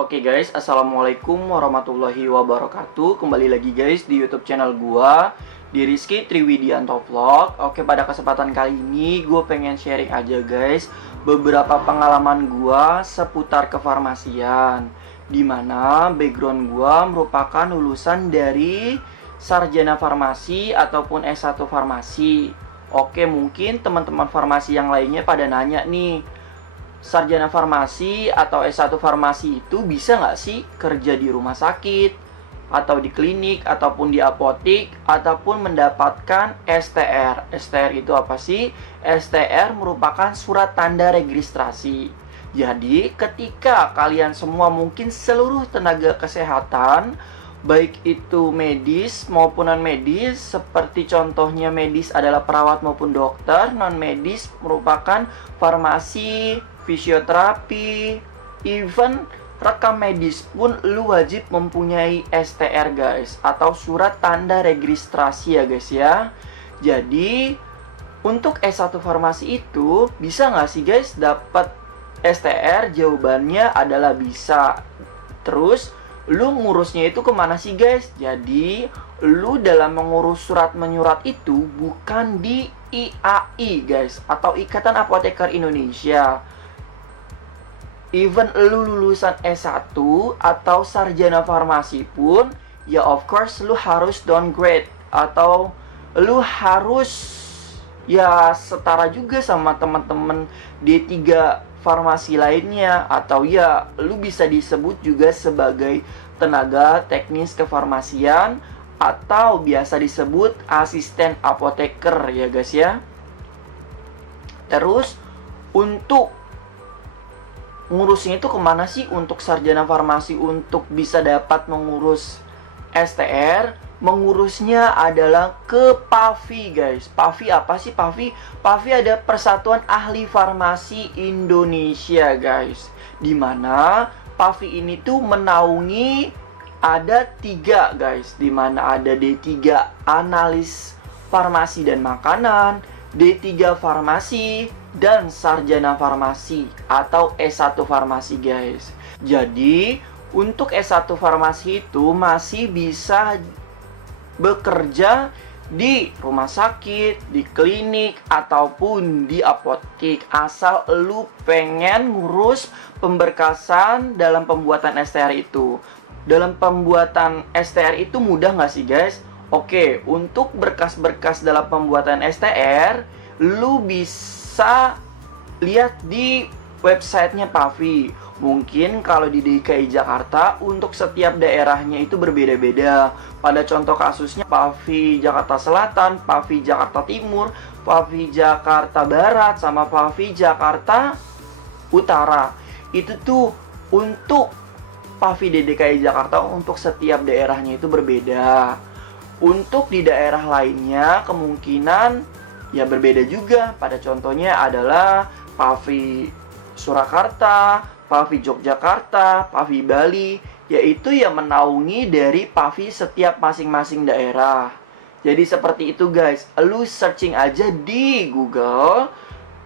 Oke guys, assalamualaikum warahmatullahi wabarakatuh. Kembali lagi guys di YouTube channel gua, di Rizky Triwidianto Vlog. Oke, pada kesempatan kali ini gue pengen sharing aja guys beberapa pengalaman gua seputar kefarmasian, dimana background gua merupakan lulusan dari sarjana farmasi ataupun S1 farmasi. Oke, mungkin teman-teman farmasi yang lainnya pada nanya nih, sarjana farmasi atau S1 farmasi itu bisa nggak sih kerja di rumah sakit, atau di klinik, ataupun di apotik, ataupun mendapatkan STR. STR itu apa sih? STR merupakan surat tanda registrasi. Jadi ketika kalian semua, mungkin seluruh tenaga kesehatan, baik itu medis maupun non-medis, seperti contohnya medis adalah perawat maupun dokter, non-medis merupakan farmasi, fisioterapi, even rekam medis pun lu wajib mempunyai STR guys, atau surat tanda registrasi ya guys ya. Jadi untuk S1 farmasi itu bisa nggak sih guys dapat STR? Jawabannya adalah bisa. Terus lu ngurusnya itu kemana sih guys? Jadi lu dalam mengurus surat menyurat itu bukan di IAI guys, atau Ikatan Apoteker Indonesia. Even lu lulusan S1 atau sarjana farmasi pun, ya of course lu harus downgrade, atau lu harus ya setara juga sama teman-teman D3 farmasi lainnya, atau ya lu bisa disebut juga sebagai tenaga teknis kefarmasian, atau biasa disebut asisten apoteker ya guys ya. Terus untuk ngurusnya itu kemana sih untuk sarjana farmasi untuk bisa dapat mengurus STR? Mengurusnya adalah ke PAVI guys. PAVI apa sih PAVI? PAVI ada Persatuan Ahli Farmasi Indonesia guys, dimana PAVI ini tuh menaungi ada 3 guys, dimana ada D3 Analis Farmasi dan Makanan, D3 Farmasi, dan Sarjana Farmasi atau S1 Farmasi guys. Jadi untuk S1 Farmasi itu masih bisa bekerja di rumah sakit, di klinik, ataupun di apotik, asal lu pengen ngurus pemberkasan dalam pembuatan STR itu. Dalam pembuatan STR itu mudah nggak sih guys? Oke, untuk berkas-berkas dalam pembuatan STR, lu bisa lihat di websitenya PAVI. Mungkin kalau di DKI Jakarta untuk setiap daerahnya itu berbeda-beda. Pada contoh kasusnya PAVI Jakarta Selatan, PAVI Jakarta Timur, PAVI Jakarta Barat, sama PAVI Jakarta Utara. Itu tuh untuk PAVI di DKI Jakarta, untuk setiap daerahnya itu berbeda. Untuk di daerah lainnya kemungkinan ya berbeda juga. Pada contohnya adalah PAVI Surakarta, PAVI Yogyakarta, PAVI Bali, yaitu yang menaungi dari PAVI setiap masing-masing daerah. Jadi seperti itu guys. Lu searching aja di Google,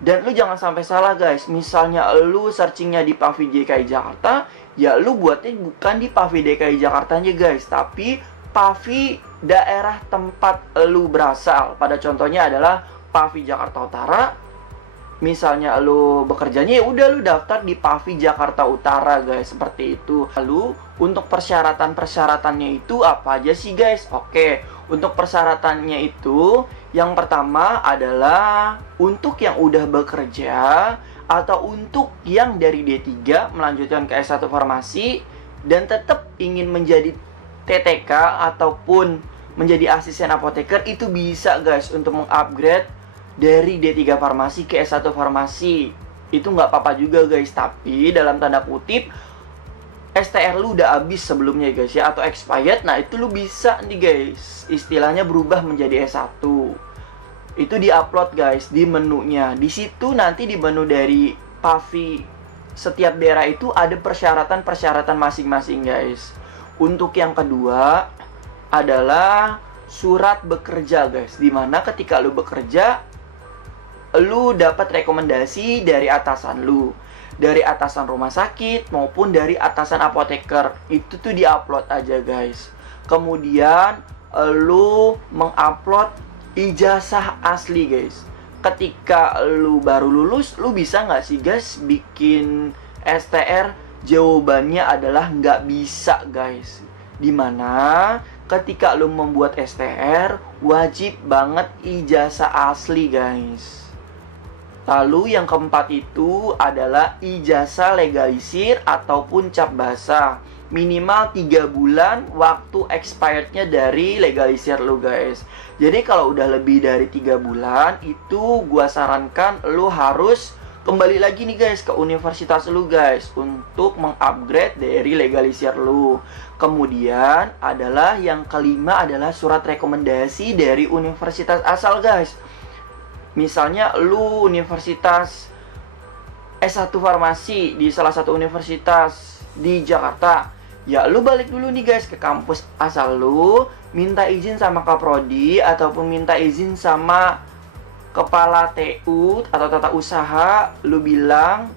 dan lu jangan sampai salah guys. Misalnya lu searchingnya di PAVI DKI Jakarta, ya lu buatnya bukan di PAVI DKI Jakartanya guys, tapi PAVI daerah tempat lu berasal. Pada contohnya adalah PAVI Jakarta Utara. Misalnya lu bekerjanya, ya udah lu daftar di PAVI Jakarta Utara guys, seperti itu. Lalu untuk persyaratan-persyaratannya itu apa aja sih guys? Oke, untuk persyaratannya itu yang pertama adalah untuk yang udah bekerja, atau untuk yang dari D3 melanjutkan ke S1 farmasi dan tetap ingin menjadi TTK ataupun menjadi asisten apoteker, itu bisa guys untuk mengupgrade dari D3 farmasi ke S1 farmasi. Itu nggak apa-apa juga guys, tapi dalam tanda kutip STR lu udah habis sebelumnya guys ya, atau expired. Nah itu lu bisa nih guys, istilahnya berubah menjadi S1. Itu di-upload guys di menunya. Di situ nanti di menu dari PAVI setiap daerah itu ada persyaratan-persyaratan masing-masing guys. Untuk yang kedua adalah surat bekerja guys, dimana ketika lu bekerja, lu dapat rekomendasi dari atasan lu. dari atasan rumah sakit maupun dari atasan apoteker. Itu tuh diupload aja guys. Kemudian lu mengupload ijazah asli guys. Ketika lu baru lulus, lu bisa nggak sih guys bikin STR? Jawabannya adalah nggak bisa guys. Dimana ketika lu membuat STR, wajib banget ijazah asli guys. Lalu yang keempat itu adalah ijazah legalisir ataupun cap basah. Minimal 3 bulan waktu expirednya dari legalisir lu guys. Jadi kalau udah lebih dari 3 bulan, itu gua sarankan lu harus kembali lagi nih guys ke universitas lu guys untuk mengupgrade dari legalisir lu. Kemudian adalah yang kelima adalah surat rekomendasi dari universitas asal guys. Misalnya lu universitas S1 farmasi di salah satu universitas di Jakarta, ya lu balik dulu nih guys ke kampus asal lu, minta izin sama kaprodi ataupun minta izin sama kepala TU atau tata usaha. Lu bilang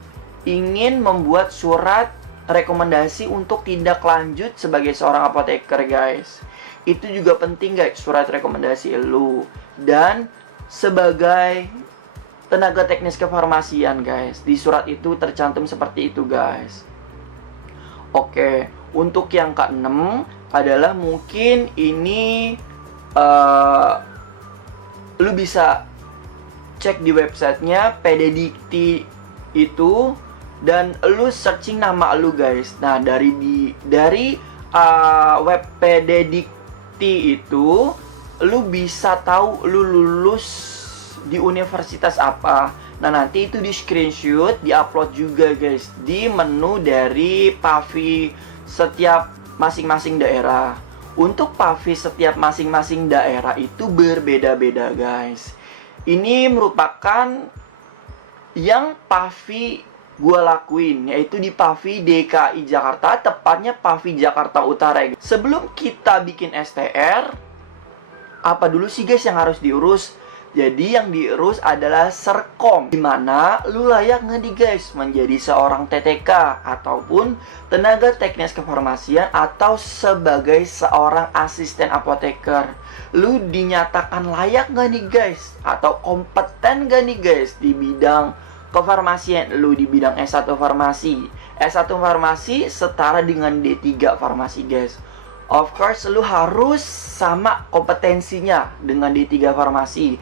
ingin membuat surat rekomendasi untuk tindak lanjut sebagai seorang apoteker guys. Itu juga penting guys, surat rekomendasi lu. Dan sebagai tenaga teknis kefarmasian guys, di surat itu tercantum seperti itu guys. Oke, untuk yang keenam adalah mungkin ini lu bisa cek di websitenya PDDikti itu dan lu searching nama lu guys. Nah dari web PDDikti itu lu bisa tahu lu lulus di universitas apa. Nah nanti itu di screenshot, di upload juga guys di menu dari PAVI setiap masing-masing daerah. Untuk PAVI setiap masing-masing daerah itu berbeda-beda guys. Ini merupakan yang PAVI gua lakuin, yaitu di PAVI DKI Jakarta, tepatnya PAVI Jakarta Utara. Sebelum kita bikin STR, apa dulu sih guys yang harus diurus? Jadi yang diurus adalah Serkom, dimana lu layak nggak nih guys menjadi seorang TTK ataupun tenaga teknis kefarmasian atau sebagai seorang asisten apoteker. Lu dinyatakan layak nggak nih guys atau kompeten nggak nih guys di bidang kefarmasian. Lu di bidang S1 farmasi. S1 farmasi setara dengan D3 farmasi guys. Of course, lu harus sama kompetensinya dengan D3 farmasi.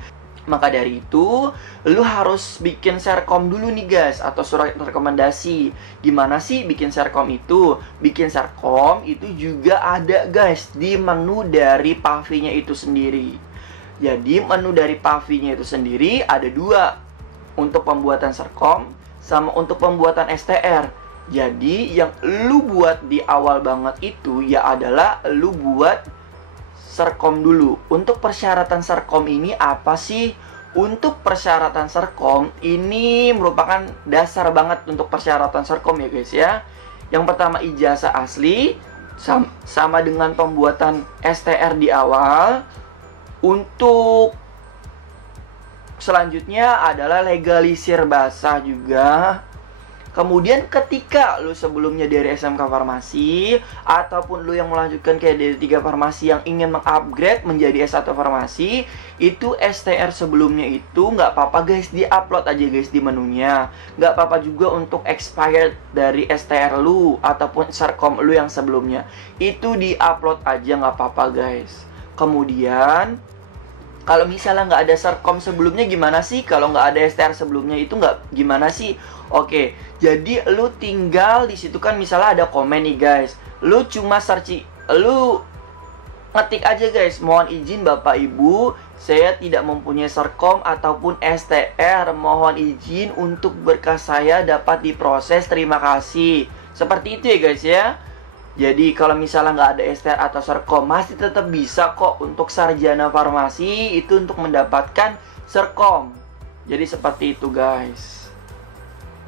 Maka dari itu, lu harus bikin Serkom dulu nih guys, atau surat rekomendasi. Gimana sih bikin Serkom itu? Bikin Serkom itu juga ada guys di menu dari PAVI-nya itu sendiri. Jadi menu dari PAVI-nya itu sendiri ada dua, untuk pembuatan Serkom sama untuk pembuatan STR. Jadi yang lu buat di awal banget itu ya adalah lu buat Serkom dulu. Untuk persyaratan Serkom ini apa sih? Untuk persyaratan Serkom ini merupakan dasar banget untuk persyaratan Serkom ya guys ya. Yang pertama ijazah asli sama dengan pembuatan STR di awal. Untuk selanjutnya adalah legalisir basah juga. Kemudian ketika lu sebelumnya dari SMK Farmasi ataupun lu yang melanjutkan kayak dari 3 farmasi yang ingin mengupgrade menjadi S1 Farmasi, itu STR sebelumnya itu nggak apa-apa guys, di-upload aja guys di menunya. Nggak apa-apa juga untuk expired dari STR lu ataupun Serkom lu yang sebelumnya. Itu di-upload aja nggak apa-apa guys. Kemudian kalau misalnya nggak ada Serkom sebelumnya gimana sih? Kalau nggak ada STR sebelumnya itu nggak gimana sih? Oke, jadi lu tinggal di situ kan misalnya ada komen nih guys. Lu cuma searching, lu ngetik aja guys, mohon izin Bapak Ibu, saya tidak mempunyai Serkom ataupun STR. Mohon izin untuk berkas saya dapat diproses. Terima kasih. Seperti itu ya guys ya. Jadi kalau misalnya nggak ada STR atau Serkom, masih tetap bisa kok untuk sarjana farmasi itu untuk mendapatkan Serkom. Jadi seperti itu guys.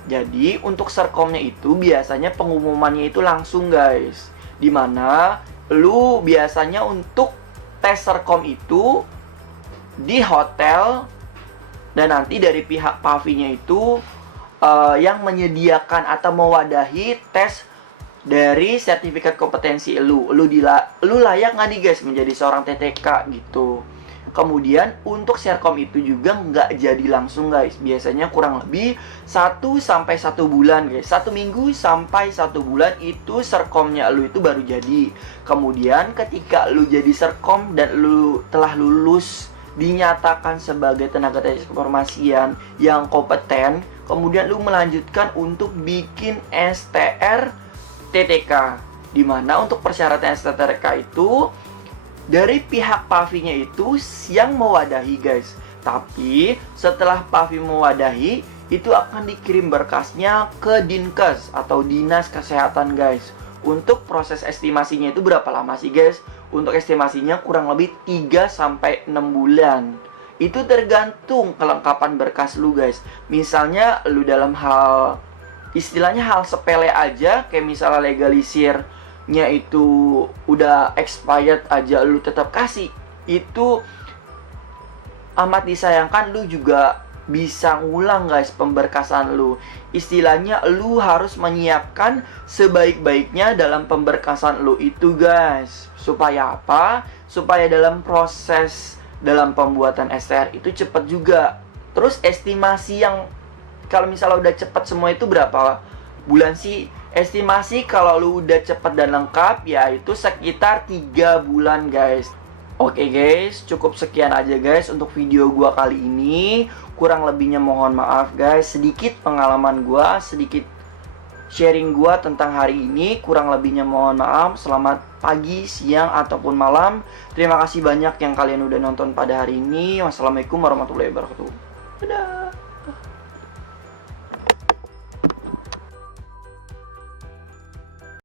Jadi untuk Serkomnya itu biasanya pengumumannya itu langsung guys. Dimana lu biasanya untuk tes Serkom itu di hotel. Dan nanti dari pihak PAVI-nya itu yang menyediakan atau mewadahi tes dari sertifikat kompetensi lu layak nggak nih guys menjadi seorang TTK gitu. Kemudian untuk Serkom itu juga nggak jadi langsung guys. Biasanya kurang lebih 1 sampai 1 bulan guys. 1 minggu sampai 1 bulan itu Serkomnya lu itu baru jadi. Kemudian ketika lu jadi Serkom dan lu telah lulus, dinyatakan sebagai tenaga teknis kefarmasian yang kompeten, kemudian lu melanjutkan untuk bikin STR TTK. Dimana untuk persyaratan STR TTK itu dari pihak PAVI-nya itu yang mewadahi guys. Tapi setelah PAVI mewadahi, itu akan dikirim berkasnya ke Dinkes atau Dinas Kesehatan guys. Untuk proses estimasinya itu berapa lama sih guys? Untuk estimasinya kurang lebih 3 sampai 6 bulan. Itu tergantung kelengkapan berkas lu guys. Misalnya lu dalam hal istilahnya hal sepele aja, kayak misalnya legalisir itu udah expired aja lu tetap kasih, itu amat disayangkan. Lu juga bisa ngulang guys pemberkasan lu. Istilahnya lu harus menyiapkan sebaik-baiknya dalam pemberkasan lu itu guys. Supaya apa? Supaya dalam proses dalam pembuatan STR itu cepat juga. Terus estimasi yang kalau misalnya udah cepat semua itu berapa bulan sih? Estimasi kalau lu udah cepet dan lengkap ya itu sekitar 3 bulan guys. Oke guys, cukup sekian aja guys untuk video gua kali ini. Kurang lebihnya mohon maaf guys. Sedikit pengalaman gua, sedikit sharing gua tentang hari ini. Kurang lebihnya mohon maaf. Selamat pagi, siang, ataupun malam. Terima kasih banyak yang kalian udah nonton pada hari ini. Wassalamualaikum warahmatullahi wabarakatuh. Dadah.